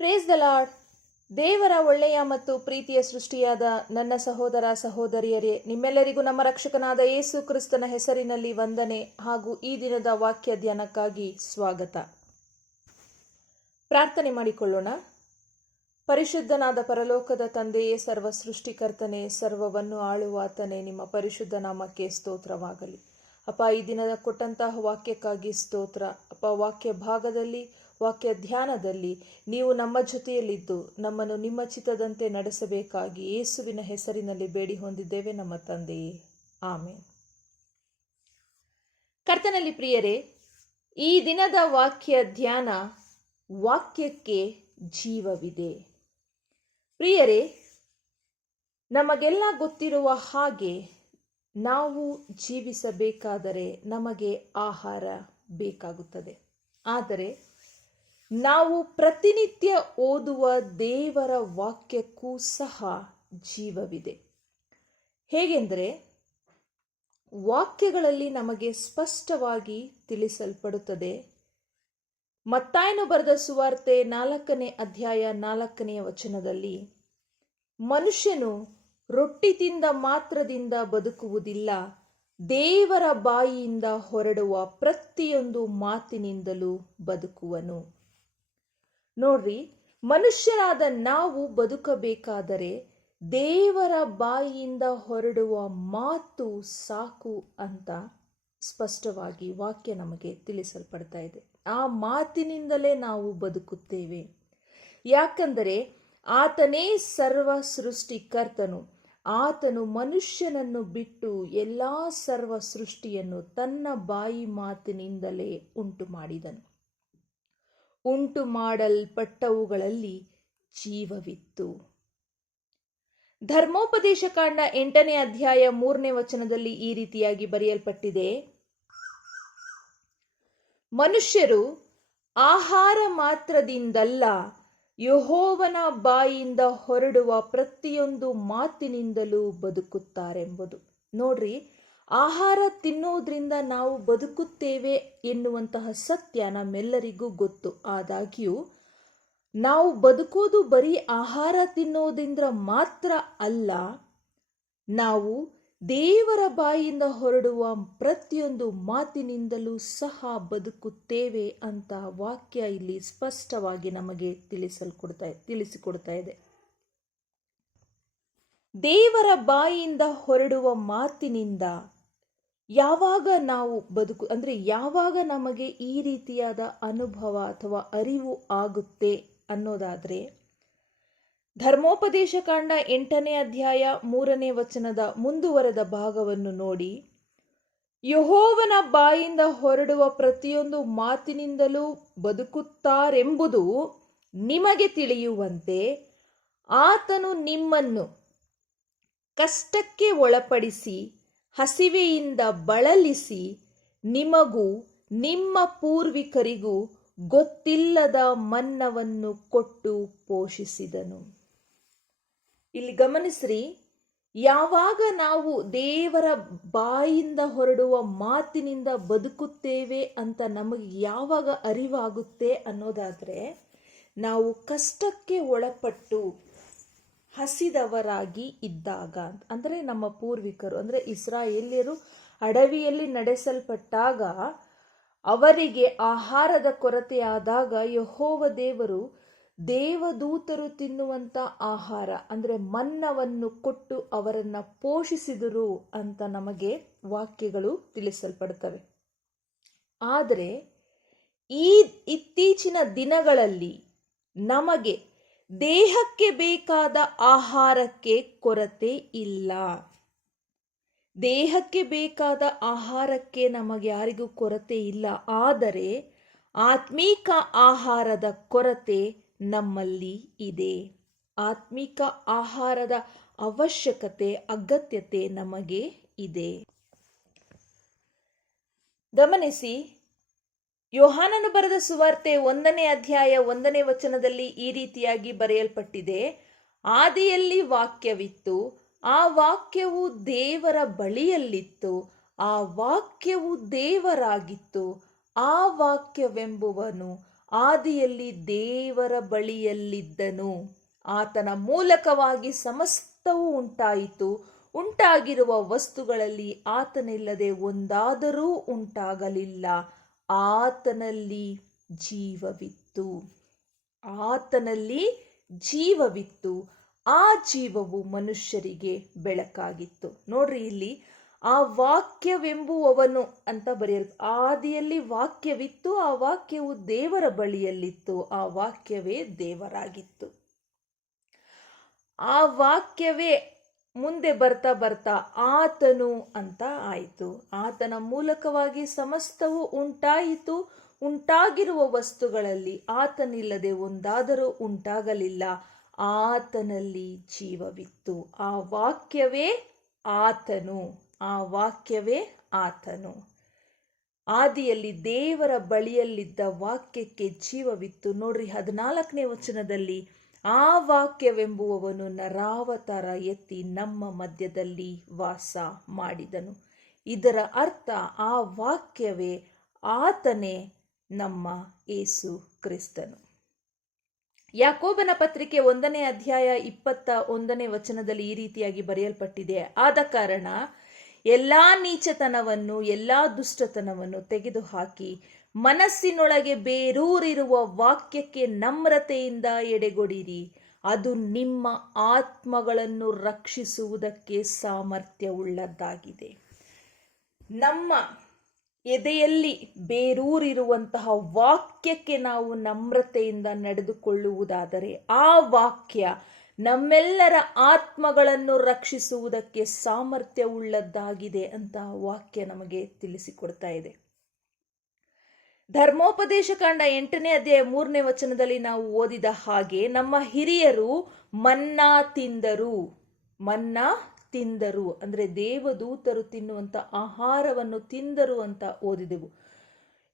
The lord ದೇವರ ಒಳ್ಳೆಯ ಮತ್ತು ಪ್ರೀತಿಯ ಸೃಷ್ಟಿಯಾದ ನನ್ನ ಸಹೋದರ ಸಹೋದರಿಯರೇ, ನಿಮ್ಮೆಲ್ಲರಿಗೂ ನಮ್ಮ ರಕ್ಷಕನಾದ ಯೇಸು ಕ್ರಿಸ್ತನ ಹೆಸರಿನಲ್ಲಿ ವಂದನೆ ಹಾಗೂ ಈ ದಿನದ ವಾಕ್ಯ ಧ್ಯಾನಕ್ಕಾಗಿ ಸ್ವಾಗತ. ಪ್ರಾರ್ಥನೆ ಮಾಡಿಕೊಳ್ಳೋಣ. ಪರಿಶುದ್ಧನಾದ ಪರಲೋಕದ ತಂದೆಯೇ ಸರ್ವ ಸೃಷ್ಟಿಕರ್ತನೇ ಸರ್ವವನ್ನು ಆಳುವಾತನೇ, ನಿಮ್ಮ ಪರಿಶುದ್ಧ ನಾಮಕ್ಕೆ ಸ್ತೋತ್ರವಾಗಲಿ. ಅಪ್ಪ, ಈ ದಿನದ ಕೊಟ್ಟಂತಹ ವಾಕ್ಯಕ್ಕಾಗಿ ಸ್ತೋತ್ರ. ಅಪ್ಪ ವಾಕ್ಯ ಭಾಗದಲ್ಲಿ, ವಾಕ್ಯ ಧ್ಯಾನದಲ್ಲಿ ನೀವು ನಮ್ಮ ಜೊತೆಯಲ್ಲಿದ್ದು ನಮ್ಮನ್ನು ನಿಮ್ಮ ಚಿತ್ತದಂತೆ ನಡೆಸಬೇಕಾಗಿ ಯೇಸುವಿನ ಹೆಸರಿನಲ್ಲಿ ಬೇಡಿ ಹೊಂದಿದ್ದೇವೆ ನಮ್ಮ ತಂದೆಯೇ. ಆಮೇಲೆ ಕರ್ತನಲ್ಲಿ ಪ್ರಿಯರೇ, ಈ ದಿನದ ವಾಕ್ಯ ಧ್ಯಾನ ವಾಕ್ಯಕ್ಕೆ ಜೀವವಿದೆ. ಪ್ರಿಯರೇ, ನಮಗೆಲ್ಲ ಗೊತ್ತಿರುವ ಹಾಗೆ ನಾವು ಜೀವಿಸಬೇಕಾದರೆ ನಮಗೆ ಆಹಾರ. ಬೇಕಾಗುತ್ತದೆ. ಆದರೆ ನಾವು ಪ್ರತಿನಿತ್ಯ ಓದುವ ದೇವರ ವಾಕ್ಯಕ್ಕೂ ಸಹ ಜೀವವಿದೆ. ಹೇಗೆಂದರೆ ವಾಕ್ಯಗಳಲ್ಲಿ ನಮಗೆ ಸ್ಪಷ್ಟವಾಗಿ ತಿಳಿಸಲ್ಪಡುತ್ತದೆ. ಮತ್ತಾಯನು ಬರೆದ ಸುವಾರ್ತೆ ನಾಲ್ಕನೇ ಅಧ್ಯಾಯ ನಾಲ್ಕನೆಯ ವಚನದಲ್ಲಿ, ಮನುಷ್ಯನು ರೊಟ್ಟಿ ತಿಂದ ಮಾತ್ರದಿಂದ ಬದುಕುವುದಿಲ್ಲ ದೇವರ ಬಾಯಿಯಿಂದ ಹೊರಡುವ ಪ್ರತಿಯೊಂದು ಮಾತಿನಿಂದಲೂ ಬದುಕುವನು. ನೋಡ್ರಿ, ಮನುಷ್ಯರಾದ ನಾವು ಬದುಕಬೇಕಾದರೆ ದೇವರ ಬಾಯಿಯಿಂದ ಹೊರಡುವ ಮಾತು ಸಾಕು ಅಂತ ಸ್ಪಷ್ಟವಾಗಿ ವಾಕ್ಯ ನಮಗೆ ತಿಳಿಸಲ್ಪಡ್ತಾ ಇದೆ. ಆ ಮಾತಿನಿಂದಲೇ ನಾವು ಬದುಕುತ್ತೇವೆ. ಯಾಕಂದರೆ ಆತನೇ ಸರ್ವ ಸೃಷ್ಟಿಕರ್ತನು. ಆತನು ಮನುಷ್ಯನನ್ನು ಬಿಟ್ಟು ಎಲ್ಲ ಸರ್ವ ಸೃಷ್ಟಿಯನ್ನು ತನ್ನ ಬಾಯಿ ಮಾತಿನಿಂದಲೇ ಉಂಟು ಮಾಡಿದನು. ಉಂಟು ಮಾಡಲ್ಪಟ್ಟವುಗಳಲ್ಲಿ ಜೀವವಿತ್ತು. ಧರ್ಮೋಪದೇಶ ಕಾಂಡ ಎಂಟನೇ ಅಧ್ಯಾಯ ಮೂರನೇ ವಚನದಲ್ಲಿ ಈ ರೀತಿಯಾಗಿ ಬರೆಯಲ್ಪಟ್ಟಿದೆ. ಮನುಷ್ಯರು ಆಹಾರ ಮಾತ್ರದಿಂದಲ್ಲ ಯಹೋವನ ಬಾಯಿಯಿಂದ ಹೊರಡುವ ಪ್ರತಿಯೊಂದು ಮಾತಿನಿಂದಲೂ ಬದುಕುತ್ತಾರೆಂಬುದು. ನೋಡ್ರಿ, ಆಹಾರ ತಿನ್ನೋದ್ರಿಂದ ನಾವು ಬದುಕುತ್ತೇವೆ ಎನ್ನುವಂತಹ ಸತ್ಯ ನಮ್ಮೆಲ್ಲರಿಗೂ ಗೊತ್ತು. ಆದಾಗ್ಯೂ, ನಾವು ಬದುಕೋದು ಬರೀ ಆಹಾರ ತಿನ್ನೋದ್ರಿಂದ ಮಾತ್ರ ಅಲ್ಲ, ನಾವು ದೇವರ ಬಾಯಿಯಿಂದ ಹೊರಡುವ ಪ್ರತಿಯೊಂದು ಮಾತಿನಿಂದಲೂ ಸಹ ಬದುಕುತ್ತೇವೆ ಅಂತ ವಾಕ್ಯ ಇಲ್ಲಿ ಸ್ಪಷ್ಟವಾಗಿ ನಮಗೆ ತಿಳಿಸಲ್ಕೊಡ್ತಾ, ತಿಳಿಸಿಕೊಡ್ತಾ ಇದೆ. ದೇವರ ಬಾಯಿಯಿಂದ ಹೊರಡುವ ಮಾತಿನಿಂದ ಯಾವಾಗ ನಾವು ಬದುಕು, ಅಂದರೆ ಯಾವಾಗ ನಮಗೆ ಈ ರೀತಿಯಾದ ಅನುಭವ ಅಥವಾ ಅರಿವು ಆಗುತ್ತೆ ಅನ್ನೋದಾದರೆ ಧರ್ಮೋಪದೇಶ ಕಾಂಡ ಎಂಟನೇ ಅಧ್ಯಾಯ ಮೂರನೇ ವಚನದ ಮುಂದುವರೆದ ಭಾಗವನ್ನು ನೋಡಿ. ಯಹೋವನ ಬಾಯಿಂದ ಹೊರಡುವ ಪ್ರತಿಯೊಂದು ಮಾತಿನಿಂದಲೂ ಬದುಕುತ್ತಾರೆಂಬುದು ನಿಮಗೆ ತಿಳಿಯುವಂತೆ ಆತನು ನಿಮ್ಮನ್ನು ಕಷ್ಟಕ್ಕೆ ಒಳಪಡಿಸಿ, ಹಸಿವೆಯಿಂದ ಬಳಲಿಸಿ, ನಿಮಗೂ ನಿಮ್ಮ ಪೂರ್ವಿಕರಿಗೂ ಗೊತ್ತಿಲ್ಲದ ಮನ್ನವನ್ನು ಕೊಟ್ಟು ಪೋಷಿಸಿದನು. ಇಲ್ಲಿ ಗಮನಿಸ್ರಿ, ಯಾವಾಗ ನಾವು ದೇವರ ಬಾಯಿಂದ ಹೊರಡುವ ಮಾತಿನಿಂದ ಬದುಕುತ್ತೇವೆ ಅಂತ ನಮಗೆ ಯಾವಾಗ ಅರಿವಾಗುತ್ತೆ ಅನ್ನೋದಾದರೆ, ನಾವು ಕಷ್ಟಕ್ಕೆ ಒಳಪಟ್ಟು ಹಸಿದವರಾಗಿ ಇದ್ದಾಗ, ಅಂದರೆ ನಮ್ಮ ಪೂರ್ವಿಕರು, ಅಂದರೆ ಇಸ್ರಾಯೇಲ್ಯರು ಅಡವಿಯಲ್ಲಿ ನಡೆಸಲ್ಪಟ್ಟಾಗ, ಅವರಿಗೆ ಆಹಾರದ ಕೊರತೆಯಾದಾಗ ಯಹೋವ ದೇವರು ದೇವದೂತರು ತಿನ್ನುವಂಥ ಆಹಾರ, ಅಂದರೆ ಮನ್ನವನ್ನು ಕೊಟ್ಟು ಅವರನ್ನು ಪೋಷಿಸಿದರು ಅಂತ ನಮಗೆ ವಾಕ್ಯಗಳು ತಿಳಿಸಲ್ಪಡ್ತವೆ. ಆದರೆ ಈ ಇತ್ತೀಚಿನ ದಿನಗಳಲ್ಲಿ ನಮಗೆ ದೇಹಕ್ಕೆ ಬೇಕಾದ ಆಹಾರಕ್ಕೆ ಕೊರತೆ ಇಲ್ಲ. ದೇಹಕ್ಕೆ ಬೇಕಾದ ಆಹಾರಕ್ಕೆ ನಮಗೆ ಯಾರಿಗೂ ಕೊರತೆ ಇಲ್ಲ. ಆದರೆ ಆತ್ಮೀಕ ಆಹಾರದ ಕೊರತೆ ನಮ್ಮಲ್ಲಿ ಇದೆ. ಆತ್ಮಿಕ ಆಹಾರದ ಅವಶ್ಯಕತೆ, ಅಗತ್ಯತೆ ನಮಗೆ ಇದೆ. ಗಮನಿಸಿ, ಯೋಹಾನನು ಬರೆದ ಸುವಾರ್ತೆ ಒಂದನೇ ಅಧ್ಯಾಯ ಒಂದನೇ ವಚನದಲ್ಲಿ ಈ ರೀತಿಯಾಗಿ ಬರೆಯಲ್ಪಟ್ಟಿದೆ. ಆದಿಯಲ್ಲಿ ವಾಕ್ಯವಿತ್ತು, ಆ ವಾಕ್ಯವು ದೇವರ ಬಳಿಯಲ್ಲಿತ್ತು, ಆ ವಾಕ್ಯವು ದೇವರಾಗಿತ್ತು, ಆ ವಾಕ್ಯವೆಂಬುವನು ಆದಿಯಲ್ಲಿ ದೇವರ ಬಳಿಯಲ್ಲಿದ್ದನು. ಆತನ ಮೂಲಕವಾಗಿ ಸಮಸ್ತವೂ ಉಂಟಾಯಿತು. ಉಂಟಾಗಿರುವ ವಸ್ತುಗಳಲ್ಲಿ ಆತನಿಲ್ಲದೆ ಒಂದಾದರೂ ಉಂಟಾಗಲಿಲ್ಲ. ಆತನಲ್ಲಿ ಜೀವವಿತ್ತು. ಆತನಲ್ಲಿ ಜೀವವಿತ್ತು. ಆ ಜೀವವು ಮನುಷ್ಯರಿಗೆ ಬೆಳಕಾಗಿತ್ತು. ನೋಡ್ರಿ ಇಲ್ಲಿ ಆ ವಾಕ್ಯವೆಂಬುವವನು ಅಂತ ಬರೆಯಲ್ ಆದಿಯಲ್ಲಿ ವಾಕ್ಯವಿತ್ತು, ಆ ವಾಕ್ಯವು ದೇವರ ಬಳಿಯಲ್ಲಿತ್ತು, ಆ ವಾಕ್ಯವೇ ದೇವರಾಗಿತ್ತು. ಆ ವಾಕ್ಯವೇ ಮುಂದೆ ಬರ್ತಾ ಬರ್ತಾ ಆತನು ಅಂತ ಆಯಿತು. ಆತನ ಮೂಲಕವಾಗಿ ಸಮಸ್ತವು ಉಂಟಾಯಿತು. ಉಂಟಾಗಿರುವ ವಸ್ತುಗಳಲ್ಲಿ ಆತನಿಲ್ಲದೆ ಒಂದಾದರೂ ಉಂಟಾಗಲಿಲ್ಲ. ಆತನಲ್ಲಿ ಜೀವವಿತ್ತು. ಆ ವಾಕ್ಯವೇ ಆತನು. ಆ ವಾಕ್ಯವೇ ಆತನು. ಆದಿಯಲ್ಲಿ ದೇವರ ಬಳಿಯಲ್ಲಿದ್ದ ವಾಕ್ಯಕ್ಕೆ ಜೀವವಿತ್ತು. ನೋಡ್ರಿ, ಹದಿನಾಲ್ಕನೇ ವಚನದಲ್ಲಿ, ಆ ವಾಕ್ಯವೆಂಬುವವನು ನರಾವತಾರ ಎತ್ತಿ ನಮ್ಮ ಮಧ್ಯದಲ್ಲಿ ವಾಸ ಮಾಡಿದನು. ಇದರ ಅರ್ಥ, ಆ ವಾಕ್ಯವೇ ಆತನೇ ನಮ್ಮ ಏಸು ಕ್ರಿಸ್ತನು. ಯಾಕೋಬನ ಪತ್ರಿಕೆ ಒಂದನೇ ಅಧ್ಯಾಯ ಇಪ್ಪತ್ತ ಒಂದನೇ ವಚನದಲ್ಲಿ ಈ ರೀತಿಯಾಗಿ ಬರೆಯಲ್ಪಟ್ಟಿದೆ. ಆದ ಕಾರಣ ಎಲ್ಲಾ ನೀಚತನವನ್ನು, ಎಲ್ಲ ದುಷ್ಟತನವನ್ನು ತೆಗೆದುಹಾಕಿ ಮನಸ್ಸಿನೊಳಗೆ ಬೇರೂರಿರುವ ವಾಕ್ಯಕ್ಕೆ ನಮ್ರತೆಯಿಂದ ಎಡೆಗೊಡಿರಿ. ಅದು ನಿಮ್ಮ ಆತ್ಮಗಳನ್ನು ರಕ್ಷಿಸುವುದಕ್ಕೆ ಸಾಮರ್ಥ್ಯವುಳ್ಳದ್ದಾಗಿದೆ. ನಮ್ಮ ಎದೆಯಲ್ಲಿ ಬೇರೂರಿರುವಂತಹ ವಾಕ್ಯಕ್ಕೆ ನಾವು ನಮ್ರತೆಯಿಂದ ನಡೆದುಕೊಳ್ಳುವುದಾದರೆ ಆ ವಾಕ್ಯ ನಮ್ಮೆಲ್ಲರ ಆತ್ಮಗಳನ್ನು ರಕ್ಷಿಸುವುದಕ್ಕೆ ಸಾಮರ್ಥ್ಯವುಳ್ಳದ್ದಾಗಿದೆ ಅಂತ ವಾಕ್ಯ ನಮಗೆ ತಿಳಿಸಿಕೊಡ್ತಾ ಇದೆ. ಧರ್ಮೋಪದೇಶ ಕಾಂಡ ಎಂಟನೇ ಅಧ್ಯಾಯ ಮೂರನೇ ವಚನದಲ್ಲಿ ನಾವು ಓದಿದ ಹಾಗೆ ನಮ್ಮ ಹಿರಿಯರು ಮನ್ನಾ ತಿಂದರು. ಮನ್ನಾ ತಿಂದರು ಅಂದ್ರೆ ದೇವದೂತರು ತಿನ್ನುವಂತ ಆಹಾರವನ್ನು ತಿಂದರು ಅಂತ ಓದಿದೆವು.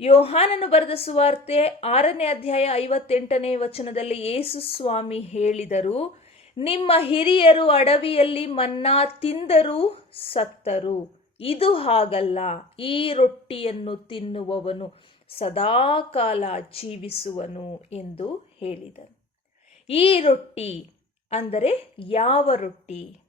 ಯೋಹಾನನು ಬರೆದ ಸುವಾರ್ತೆ ಆರನೇ ಅಧ್ಯಾಯ ಐವತ್ತೆಂಟನೇ ವಚನದಲ್ಲಿ ಯೇಸು ಸ್ವಾಮಿ ಹೇಳಿದರು ನಿಮ್ಮ ಹಿರಿಯರು ಅಡವಿಯಲ್ಲಿ ಮನ್ನಾ ತಿಂದರೂ ಸತ್ತರು. ಇದು ಹಾಗಲ್ಲ. ಈ ರೊಟ್ಟಿಯನ್ನು ತಿನ್ನುವವನು ಸದಾಕಾಲ ಜೀವಿಸುವನು ಎಂದು ಹೇಳಿದನು. ಈ ರೊಟ್ಟಿ ಅಂದರೆ ಯಾವ ರೊಟ್ಟಿ?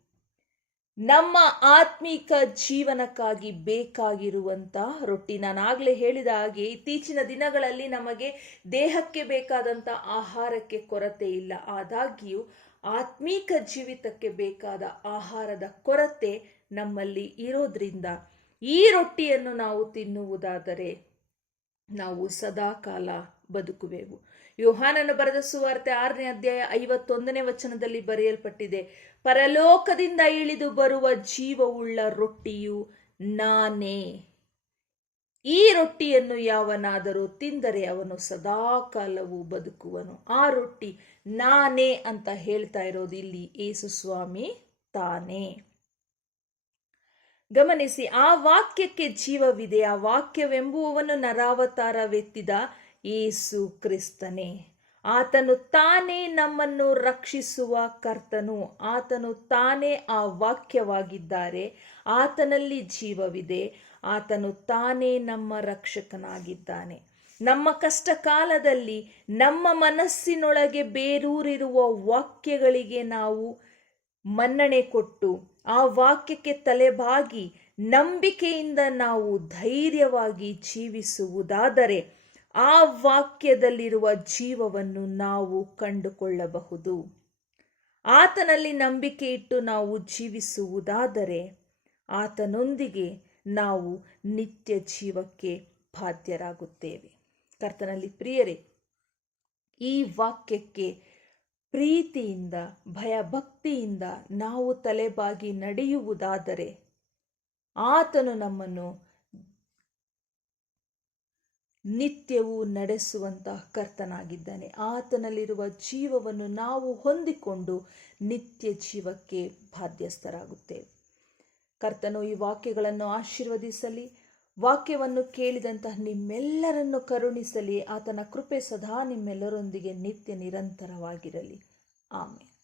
ನಮ್ಮ ಆತ್ಮಿಕ ಜೀವನಕ್ಕಾಗಿ ಬೇಕಾಗಿರುವಂತ ರೊಟ್ಟಿ. ನಾನಾಗಲೇ ಹೇಳಿದ ಹಾಗೆ ಇತ್ತೀಚಿನ ದಿನಗಳಲ್ಲಿ ನಮಗೆ ದೇಹಕ್ಕೆ ಬೇಕಾದಂತ ಆಹಾರಕ್ಕೆ ಕೊರತೆ ಇಲ್ಲ. ಆದಾಗ್ಯೂ ಆತ್ಮೀಕ ಜೀವಿತಕ್ಕೆ ಬೇಕಾದ ಆಹಾರದ ಕೊರತೆ ನಮ್ಮಲ್ಲಿ ಇರೋದ್ರಿಂದ ಈ ರೊಟ್ಟಿಯನ್ನು ನಾವು ತಿನ್ನುವುದಾದರೆ ನಾವು ಸದಾಕಾಲ ಬದುಕುವೆವು. ಯೋಹಾನನ್ನು ಬರೆದ ಸುವಾರ್ತೆ ಆರನೇ ಅಧ್ಯಾಯ ಐವತ್ತೊಂದನೇ ವಚನದಲ್ಲಿ ಬರೆಯಲ್ಪಟ್ಟಿದೆ, ಪರಲೋಕದಿಂದ ಇಳಿದು ಬರುವ ಜೀವವುಳ್ಳ ರೊಟ್ಟಿಯು ನಾನೇ. ಈ ರೊಟ್ಟಿಯನ್ನು ಯಾವನಾದರೂ ತಿಂದರೆ ಅವನು ಸದಾಕಾಲವೂ ಬದುಕುವನು. ಆ ರೊಟ್ಟಿ ನಾನೇ ಅಂತ ಹೇಳ್ತಾ ಇರೋದು ಇಲ್ಲಿ ಏಸು ಸ್ವಾಮಿ ತಾನೇ. ಗಮನಿಸಿ, ಆ ವಾಕ್ಯಕ್ಕೆ ಜೀವವಿದೆ, ಆ ವಾಕ್ಯವೆಂಬುವವನು ನರಾವತಾರವೆತ್ತಿದ ಏಸು ಕ್ರಿಸ್ತನೇ. ಆತನು ತಾನೇ ನಮ್ಮನ್ನು ರಕ್ಷಿಸುವ ಕರ್ತನು. ಆತನು ತಾನೇ ಆ ವಾಕ್ಯವಾಗಿದ್ದಾರೆ. ಆತನಲ್ಲಿ ಜೀವವಿದೆ. ಆತನು ತಾನೇ ನಮ್ಮ ರಕ್ಷಕನಾಗಿದ್ದಾನೆ. ನಮ್ಮ ಕಷ್ಟ ಕಾಲದಲ್ಲಿ ನಮ್ಮ ಮನಸ್ಸಿನೊಳಗೆ ಬೇರೂರಿರುವ ವಾಕ್ಯಗಳಿಗೆ ನಾವು ಮನ್ನಣೆ ಕೊಟ್ಟು ಆ ವಾಕ್ಯಕ್ಕೆ ತಲೆಬಾಗಿ ನಂಬಿಕೆಯಿಂದ ನಾವು ಧೈರ್ಯವಾಗಿ ಜೀವಿಸುವುದಾದರೆ ಆ ವಾಕ್ಯದಲ್ಲಿರುವ ಜೀವವನ್ನು ನಾವು ಕಂಡುಕೊಳ್ಳಬಹುದು. ಆತನಲ್ಲಿ ನಂಬಿಕೆ ಇಟ್ಟು ನಾವು ಜೀವಿಸುವುದಾದರೆ ಆತನೊಂದಿಗೆ ನಾವು ನಿತ್ಯ ಜೀವಕ್ಕೆ ಬಾಧ್ಯರಾಗುತ್ತೇವೆ. ಕರ್ತನಲ್ಲಿ ಪ್ರಿಯರೇ, ಈ ವಾಕ್ಯಕ್ಕೆ ಪ್ರೀತಿಯಿಂದ, ಭಯಭಕ್ತಿಯಿಂದ ನಾವು ತಲೆಬಾಗಿ ನಡೆಯುವುದಾದರೆ ಆತನು ನಮ್ಮನ್ನು ನಿತ್ಯವೂ ನಡೆಸುವಂತಹ ಕರ್ತನಾಗಿದ್ದಾನೆ. ಆತನಲ್ಲಿರುವ ಜೀವವನ್ನು ನಾವು ಹೊಂದಿಕೊಂಡು ನಿತ್ಯ ಜೀವಕ್ಕೆ ಬಾಧ್ಯಸ್ಥರಾಗುತ್ತೇವೆ. ಕರ್ತನು ಈ ವಾಕ್ಯಗಳನ್ನು ಆಶೀರ್ವದಿಸಲಿ, ವಾಕ್ಯವನ್ನು ಕೇಳಿದಂತಹ ನಿಮ್ಮೆಲ್ಲರನ್ನು ಕರುಣಿಸಲಿ, ಆತನ ಕೃಪೆ ಸದಾ ನಿಮ್ಮೆಲ್ಲರೊಂದಿಗೆ ನಿತ್ಯ ನಿರಂತರವಾಗಿರಲಿ. ಆಮೇಲೆ